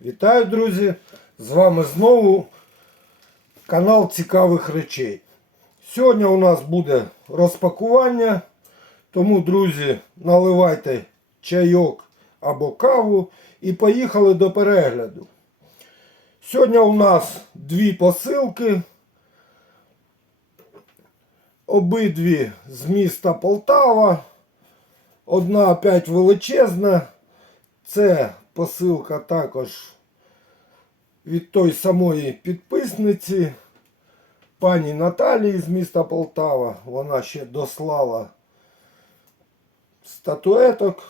Вітаю, друзі! З вами знову канал цікавих речей. Сьогодні у нас буде розпакування. Тому, друзі, наливайте чайок або каву і поїхали до перегляду. Сьогодні у нас дві посилки. Обидві з міста Полтава. Одна опять величезна. Це посилка також від той самої підписниці пані Наталії з міста Полтава. Вона ще дослала статуеток.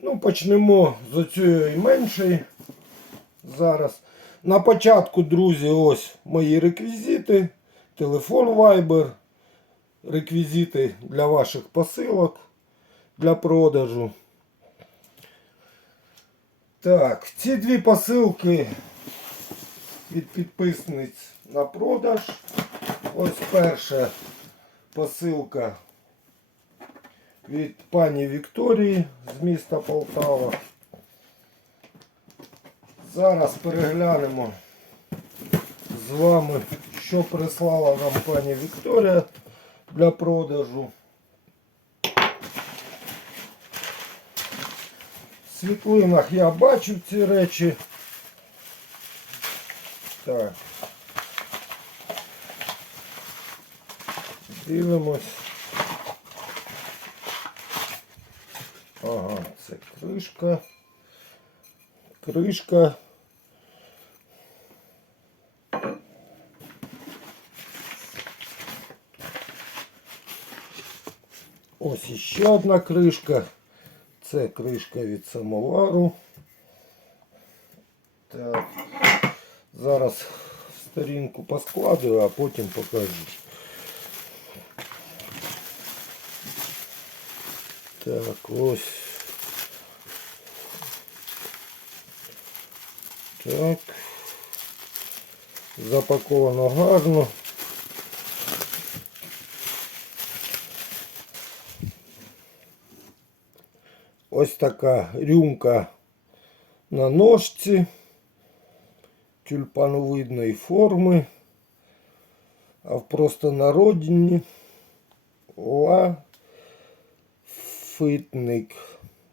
Ну, почнемо з цієї меншої зараз. На початку, друзі, ось мої реквізити. Телефон Viber, реквізити для ваших посилок для продажу. Так, ці дві посилки від підписниць на продаж. Ось перша посилка від пані Вікторії з міста Полтава. Зараз переглянемо з вами, що прислала нам пані Вікторія для продажу. Світлинах я бачив ці речі. Так. Дивимось. Ага, це кришка. Кришка. Ось іще одна кришка. Це кришка від самовару. Так. Зараз сторінку поскладую, а потім покажу. Так, ось. Так. Запаковано гарно. Ось така рюмка на ножці тюльпановидної форми, а в простонародні ла фитник.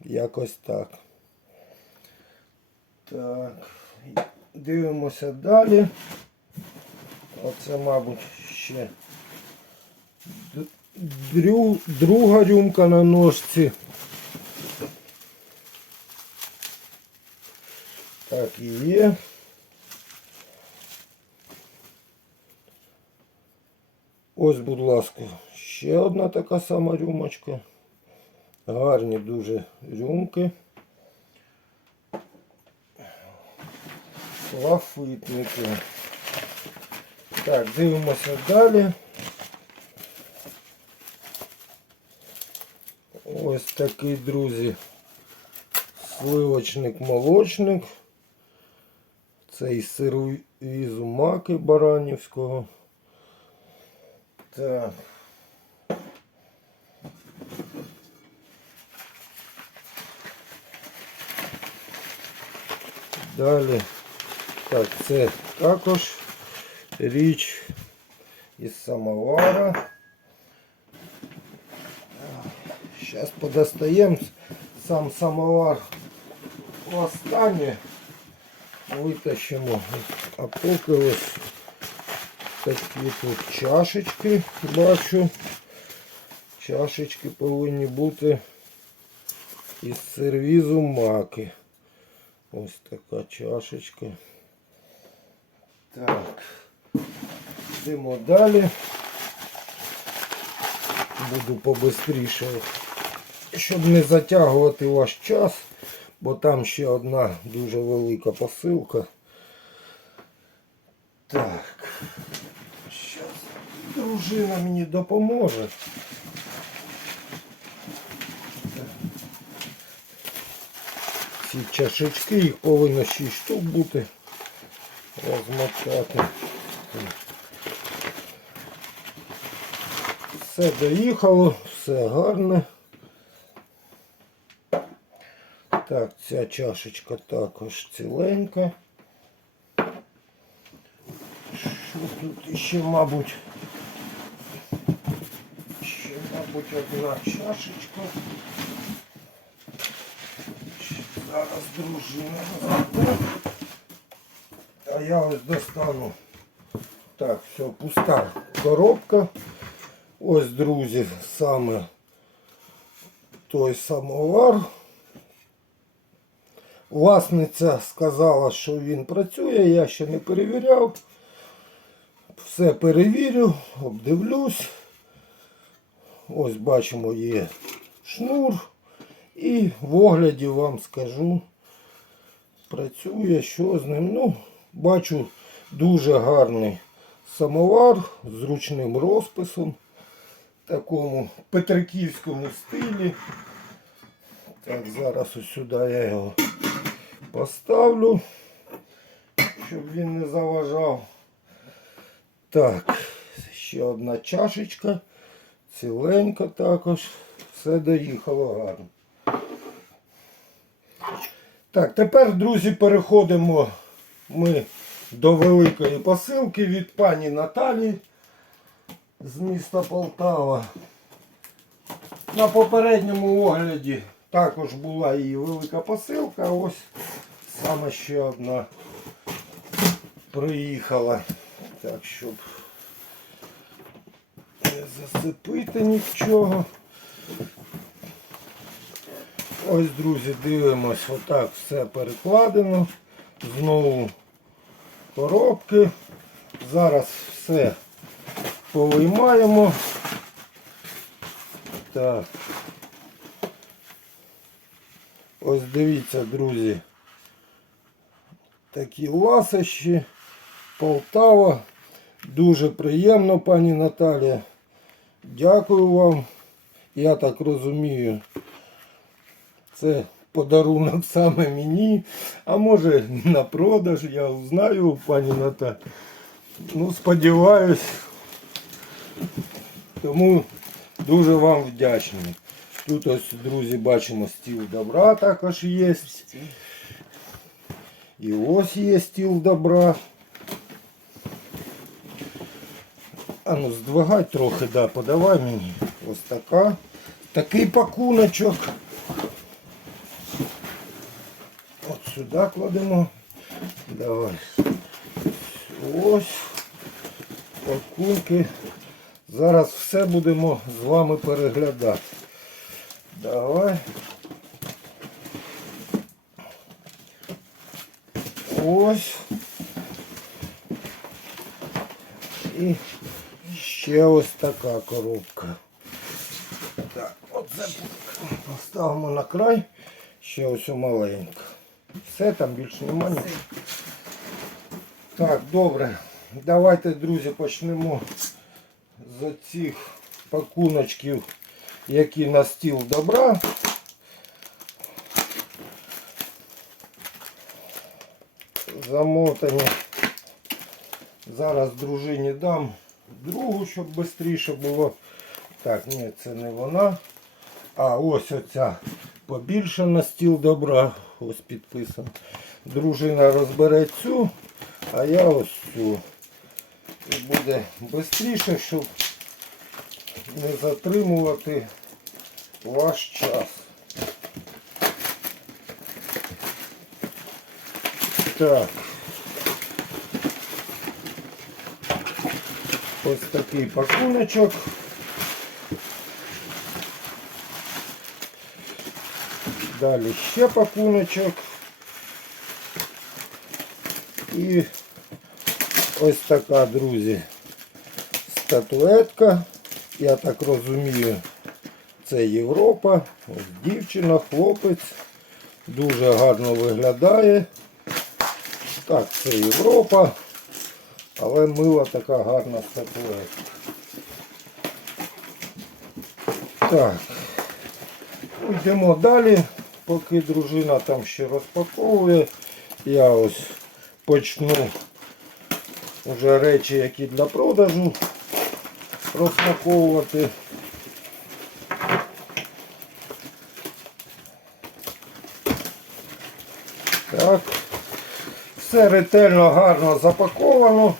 Якось так. Так, дивимося далі. Оце, мабуть, ще друга рюмка на ножці. Так і є. Ось, будь ласка, ще одна така сама рюмочка. Гарні дуже рюмки. Лафитники. Так, дивимося далі. Ось такий, друзі, сливочник-молочник. Це із сервізу маки Баранівського. Так. Далі. Так, це також річ із самовара. Зараз подостаємо сам самовар останнє. Витащимо. А поки ось такі тут чашечки бачу. Чашечки повинні бути із сервізу маки. Ось така чашечка. Так. Йдемо далі. Буду побистріше, щоб не затягувати ваш час, бо там ще одна дуже велика посилка. Так. Зараз дружина мені допоможе. Ці чашечки, їх повинно 6 штук бути. Розмотати. Все доїхало, все гарно. Так, ця чашечка також ціленька. Що тут ще, мабуть, ще, мабуть, одна чашечка. Зараз дружина розбере. А я ось достану. Так, все, пуста коробка. Ось, друзі, саме той самовар. Власниця сказала, що він працює, я ще не перевіряв. Все перевірю, обдивлюсь. Ось бачимо, є шнур. І в огляді вам скажу, працює, що з ним. Ну, бачу дуже гарний самовар з ручним розписом. В такому петриківському стилі. Так, зараз ось сюди я його поставлю, щоб він не заважав. Так, ще одна чашечка. Ціленька також. Все доїхало гарно. Так, тепер, друзі, переходимо ми до великої посилки від пані Наталі з міста Полтава. На попередньому огляді також була її велика посилка. Ось саме ще одна приїхала. Так, щоб не засипити нічого. Ось, друзі, дивимось, отак все перекладено. Знову коробки. Зараз все повиймаємо. Так. Ось дивіться, друзі. Такі ласощі. Полтава. Дуже приємно, пані Наталія. Дякую вам. Я так розумію. Це подарунок саме мені. А може на продаж, я знаю, пані Наталі. Ну, сподіваюсь. Тому дуже вам вдячний. Тут ось, друзі, бачимо стіл добра також є. І ось є стіл добра. А ну здвигай трохи, да, подавай мені. Ось така. Такий пакуночок. От сюди кладемо. Давай. Ось. Пакунки. Зараз все будемо з вами переглядати. Давай. Ось. І ще ось така коробка. Так, оце поставимо на край. Ще ось маленька. Все, там більше немає. Так, добре. Давайте, друзі, почнемо з цих пакуночків, які на стіл добра. Замотані. Зараз дружині дам другу, щоб швидше було. Так, ні, це не вона. А ось оця побільше на стіл добра. Ось підписано. Дружина розбере цю, а я ось цю. І буде швидше, щоб не затримувати ваш час. Так. Ось такий пакуночок. Далі ще пакуночок. І ось така, друзі, статуетка. Я так розумію, це Європа. Ось дівчина, хлопець. Дуже гарно виглядає. Так, це Європа. Але мила така гарна статуетка. Так. Йдемо далі, поки дружина там ще розпаковує. Я ось почну вже речі, які для продажу розпаковувати. Так. Все ретельно, гарно запаковано.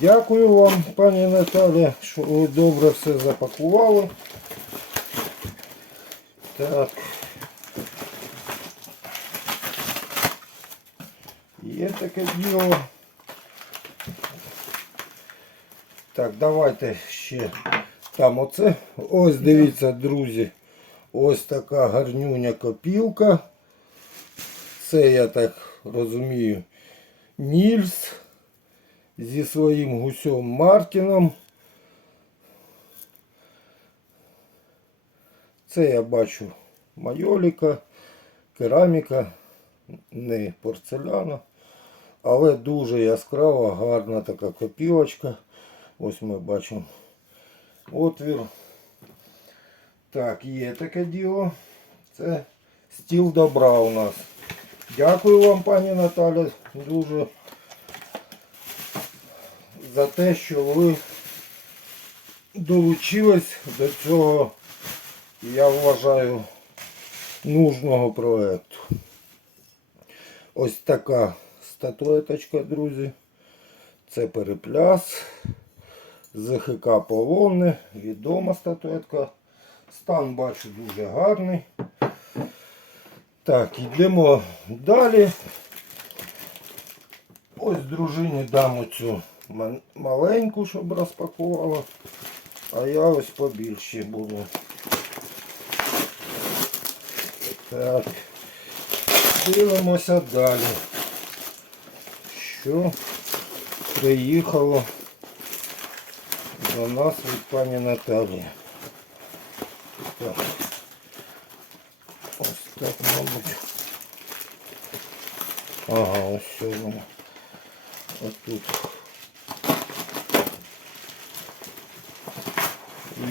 Дякую вам, пані Наталі, що ви добре все запакували. Так. Є таке діло. Так, давайте ще там оце. Ось дивіться, друзі. Ось така гарнюня копілка. Це, я так розумію, Нільс зі своїм гусем Мартіном. Це я бачу майоліка, кераміка, не порцеляна, але дуже яскрава, гарна така копілочка. Ось ми бачимо отвір. Так, є таке діло. Це стіл добра у нас. Дякую вам, пані Наталя, дуже за те, що ви долучились до цього, я вважаю, нужного проекту. Ось така статуеточка, друзі. Це перепляс. ЗХК Полонне, відома статуетка. Стан бачу дуже гарний. Так, йдемо далі. Ось дружині дам оцю маленьку, щоб розпакувала. А я ось побільше буду. Так. Дивимося далі. Що приїхало до нас від пані Наталії. Так. Так, мабуть. Ага, ось все воно. Ось тут.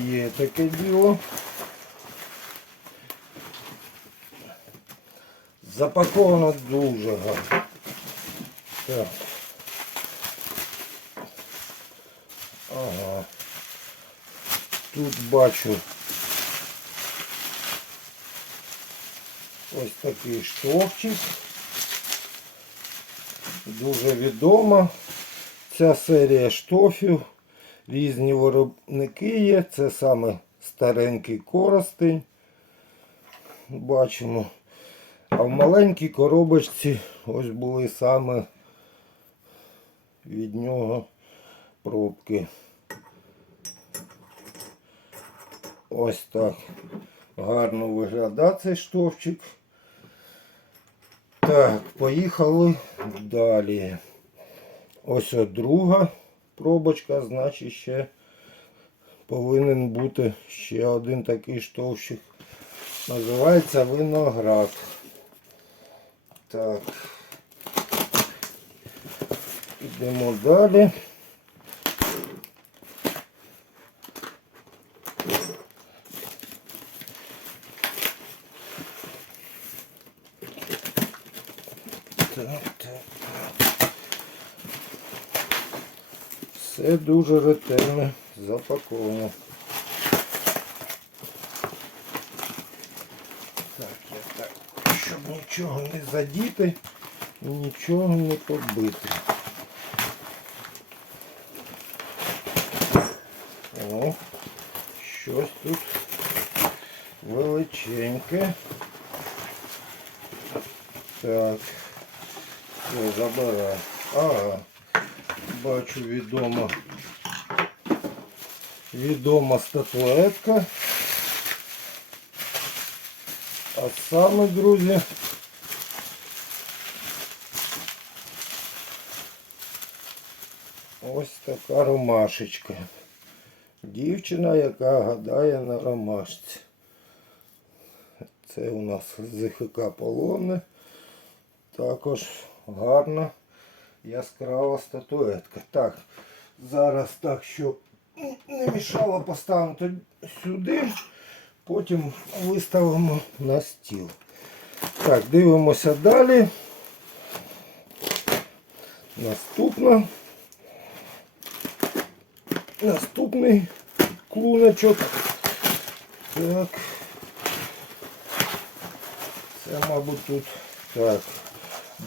Є таке діло. Запаковано дуже. Так. Ага. Тут бачу ось такий штовчик. Дуже відома ця серія штофів. Різні виробники є. Це саме старенький коростень. Бачимо. А в маленькій коробочці ось були саме від нього пробки. Ось так гарно виглядає цей штовчик. Так, поїхали далі. Ось друга пробочка, значить ще повинен бути ще один такий штовщик. Називається виноград. Так. Йдемо далі. Так, так, так. Все дуже ретельно запаковано. Так, я так, щоб нічого не задіти, нічого не побити. О, щось тут величеньке. Так, все, забирай. Ага, бачу відома. Відома статуетка. А саме, друзі, ось така ромашечка. Дівчина, яка гадає на ромашці. Це у нас ЗХК полонне. Також гарна яскрава статуетка. Так, зараз так, щоб не мішало поставити сюди, потім виставимо на стіл. Так, дивимося далі. Наступна. Наступний клуночок. Так. Це, мабуть, тут так.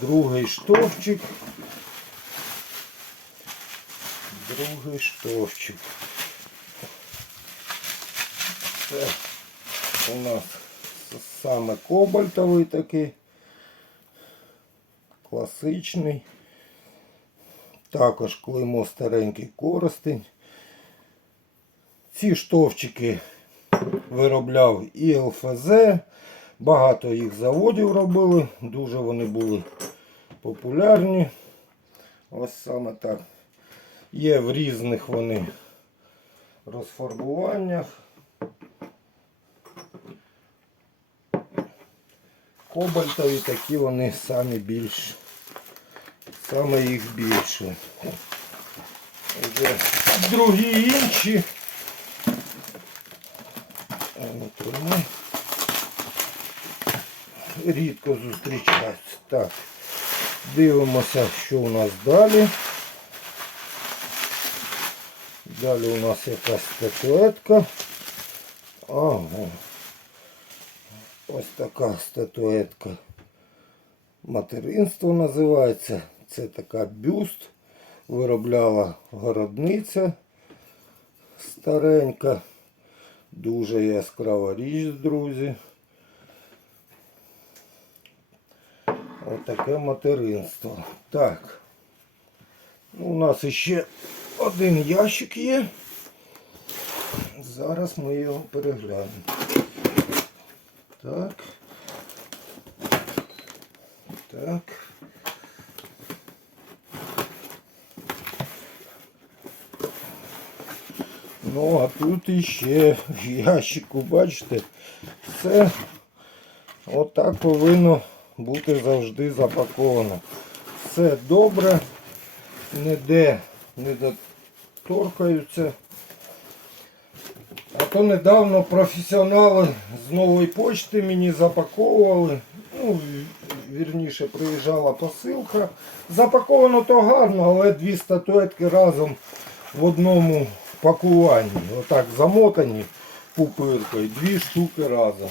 Другий штовчик. Другий штовчик. Це у нас саме кобальтовий такий. Класичний. Також клеймо старенький коростень. Ці штовчики виробляв і ЛФЗ. Багато їх заводів робили. Дуже вони були популярні. Ось саме так. Є в різних вони розфарбуваннях. Кобальтові такі вони самі більш, саме їх більше. Вже другі інші. Ну. Рідко зустрічаються. Так, дивимося, що у нас далі. Далі у нас якась статуетка. Ага. Ось така статуетка. Материнство називається. Це така бюст. Виробляла городниця старенька. Дуже яскрава річ, друзі. Отаке материнство. Так. Ну, у нас ще один ящик є. Зараз ми його переглянемо. Так. Так. Ну, а тут іще в ящику, бачите, все отак повинно бути завжди запаковано. Все добре, ніде не доторкаються. А то недавно професіонали з нової почти мені запаковували. Ну, вірніше, приїжджала посилка. Запаковано то гарно, але дві статуетки разом в одному пакуванні. Отак замотані пупиркою. Дві штуки разом.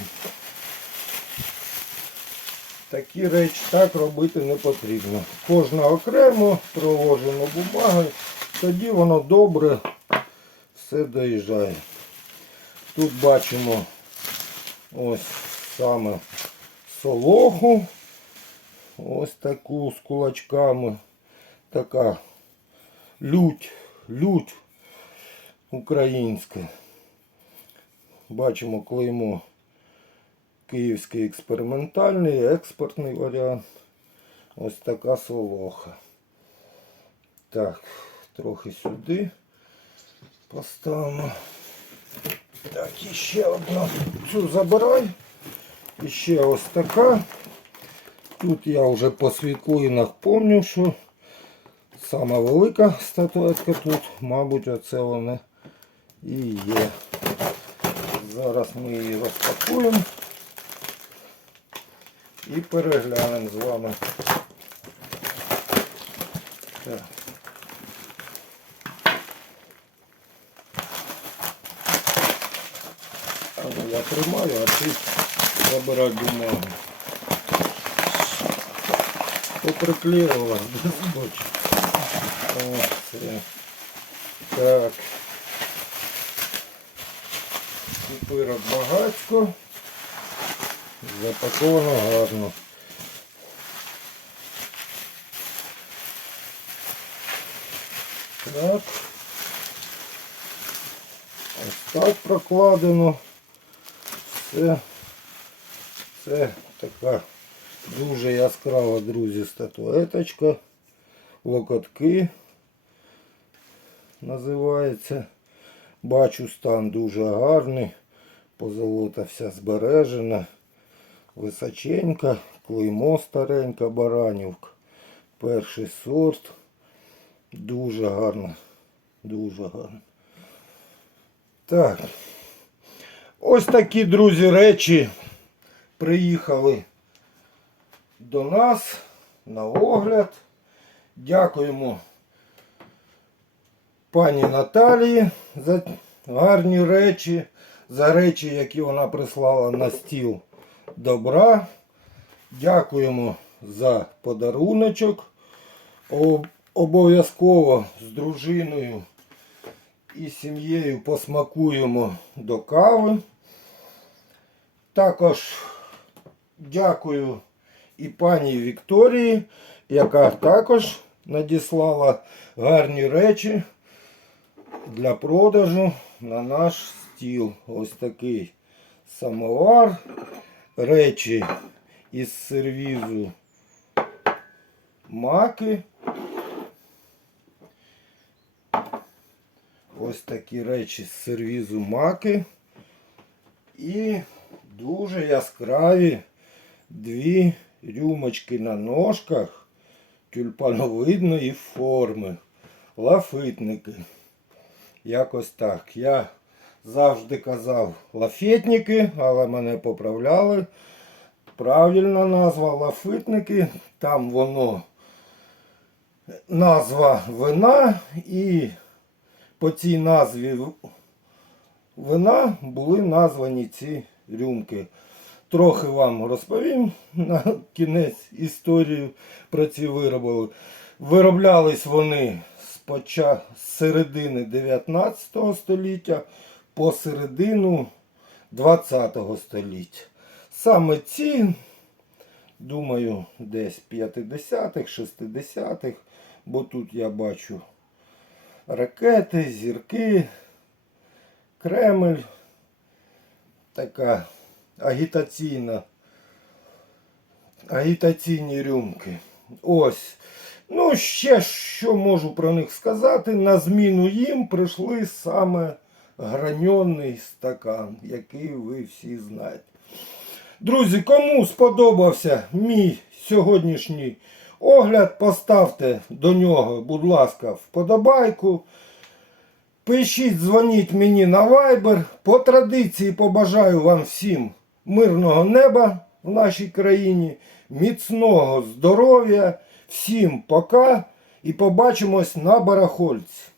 Такі речі так робити не потрібно. Кожна окремо проложена бумагою, тоді воно добре все доїжджає. Тут бачимо ось саме солоху. Ось таку з кулачками. Така лють, лють українська. Бачимо клеймо Київський експериментальний, експортний варіант. Ось така солоха. Так, трохи сюди поставимо. Так, і ще одну цю забирай. І ще ось така. Тут я вже по світлинах пам'ятаю, що сама велика статуетка тут, мабуть, оце вона і є. Зараз ми її розпакуємо і переглянемо з вами. Так. А ну, я тримаю, а ти забирай бумагу. Поприклеювала все. Так. Пупирок багатько. Запаковано гарно. Так. Ось так прокладено. Все. Це така дуже яскрава, друзі, статуеточка. Локотки називається. Бачу стан дуже гарний. Позолота вся збережена. Височенька, клеймо старенька, баранівка. Перший сорт. Дуже гарно. Дуже гарно. Так. Ось такі, друзі, речі приїхали до нас на огляд. Дякуємо пані Наталії за гарні речі, за речі, які вона прислала на стіл добра. Дякуємо за подаруночок. Обов'язково з дружиною і сім'єю посмакуємо до кави. Також дякую і пані Вікторії, яка також надіслала гарні речі для продажу на наш стіл. Ось такий самовар, речі із сервізу маки. Ось такі речі з сервізу маки. І дуже яскраві дві рюмочки на ножках тюльпановидної форми. Лафитники. Якось так. Я завжди казав лафетники, але мене поправляли. Правильна назва лафитники. Там воно назва вина і по цій назві вина були названі ці рюмки. Трохи вам розповім на кінець історію про ці вироби. Вироблялись вони з, середини 19 століття по середину 20 століття. Саме ці, думаю, десь 50-х, 60-х, бо тут я бачу ракети, зірки, Кремль, така агітаційна, агітаційні рюмки. Ось. Ну, ще що можу про них сказати. На зміну їм прийшли саме граньонний стакан, який ви всі знаєте. Друзі, кому сподобався мій сьогоднішній огляд, поставте до нього, будь ласка, вподобайку. Пишіть, дзвоніть мені на Viber. По традиції побажаю вам всім мирного неба в нашій країні, міцного здоров'я. Всім пока і побачимось на барахольці.